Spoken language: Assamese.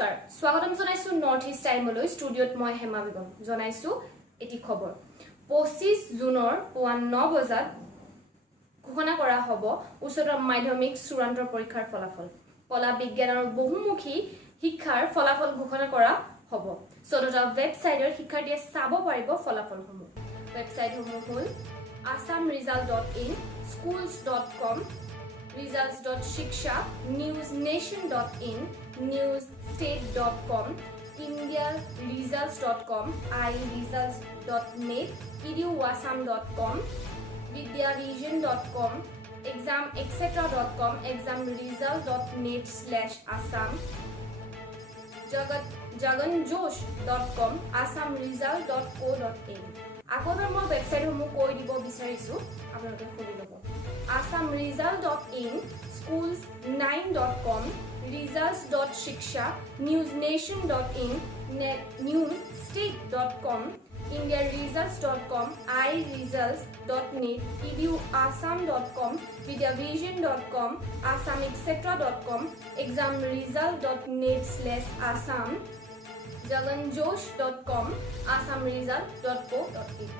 নমস্কাৰ স্বাগতম জনাইছো নৰ্থ ইষ্ট টাইমলৈ ষ্টুডিঅত মই হেমা বেগম জনাইছো এটি খবৰ 25 জুনৰ পুৱা 9 বজাত ঘোষণা কৰা হ'ব উচ্চতৰ মাধ্যমিক চূড়ান্ত পৰীক্ষাৰ ফলাফল কলা বিজ্ঞান আৰু বহুমুখী শিক্ষাৰ ফলাফল ঘোষণা কৰা হ'ব সদটা ওয়েবসাইটৰ শিক্ষাৰ্থীয়ে চাব পাৰিব ফলাফলসমূহ ওয়েবসাইটসমূহ হ'ল assamresult.in schools.com results.shiksha newsnation.in newsstate.com indiaresults.com iresults.net eduasam.com vidyavision.com examexcetera.com examresult.net/assam jaganjosh.com assamresult.co.in আগৰ মই ওয়েবসাইটসমূহ কৈ দিব বিচাৰিছো আপোনালোকে খুলি ল'ব assamresult.in schools9.com results.shiksha newsnation.in newsstate.com indiaresults.com iresults.net eduasam.com vidyavision.com assamexcetera.com examresult.net/assam jaganjosh.com assamresult.co.in